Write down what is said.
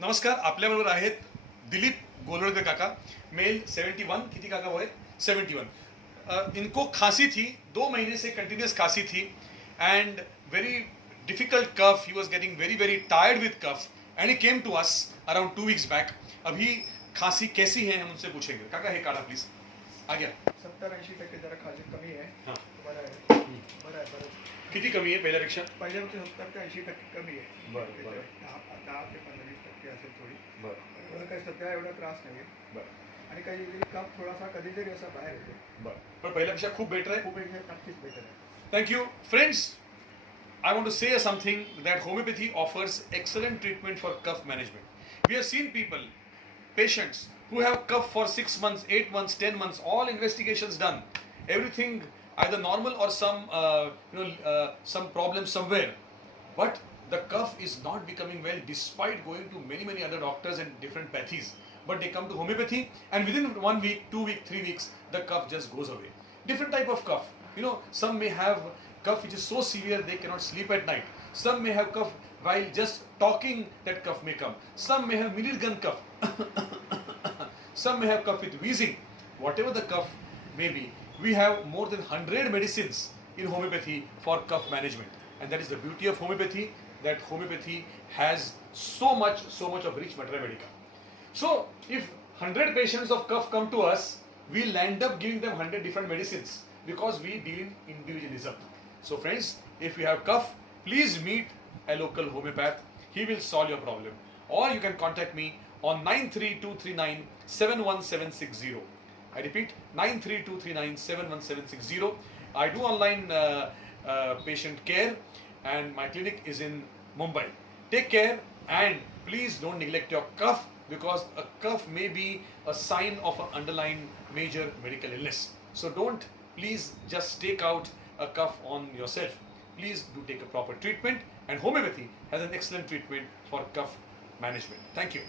नमस्कार, आपल्याबरोबर आहेत दिलीप गोलवळकर काका, मेल 71, किती काका वय 71। इनको खांसी थी, 2 महीने से कंटिन्यूस खांसी थी and very difficult cough, he was getting very very tired with cough and he came to us around 2 weeks back. अभी खांसी कैसी है हम उनसे पूछेंगे। काका हे काढा प्लीज, आ गया। 70-80% जरा खाली कमी आहे. हां, बरं आहे. बरं आहे. बरं. किती कमी आहे पहिल्यापेक्षा? पहिल्यापेक्षा 70 ते 80% कमी आहे. बरं बरं 10 ते 15-20% असेल थोडी. बरं एवढं काही सध्या एवढा त्रास नाही आहे. बरं आणि काही कफ थोडासा कधीतरी असा बाहेर येतो. बरं, पण पहिल्यापेक्षा खूप बेटर आहे। खूप नक्कीच बेटर आहे. Thank you. Friends, I want to say something that homeopathy offers excellent treatment for cough management. We have seen people, patients who have cough for 6 months, 8 months, 10 months, all investigations done. Everything either normal or some problem somewhere. But the cough is not becoming well despite going to many other doctors and different pathies. But they come to homeopathy and within 1 week, 2 weeks, 3 weeks, the cough just goes away. Different type of cough. Some may have cough which is so severe they cannot sleep at night. Some may have cough while just talking, that cough may come. Some may have minute gun cough. Some may have cough with wheezing. Whatever the cough may be, we have more than 100 medicines in homeopathy for cough management. And that is the beauty of homeopathy, that homeopathy has so much of rich materia medica. So if 100 patients of cough come to us, we'll end up giving them 100 different medicines because we deal in individualism. So friends, if you have cough, please meet a local homeopath. He will solve your problem. Or you can contact me on 93239-71760. I repeat, 93239-71760. I do online patient care and my clinic is in Mumbai. Take care and please don't neglect your cough, because a cough may be a sign of an underlying major medical illness. So don't please just take out a cough on yourself. Please do take a proper treatment, and homeopathy has an excellent treatment for cough management. Thank you.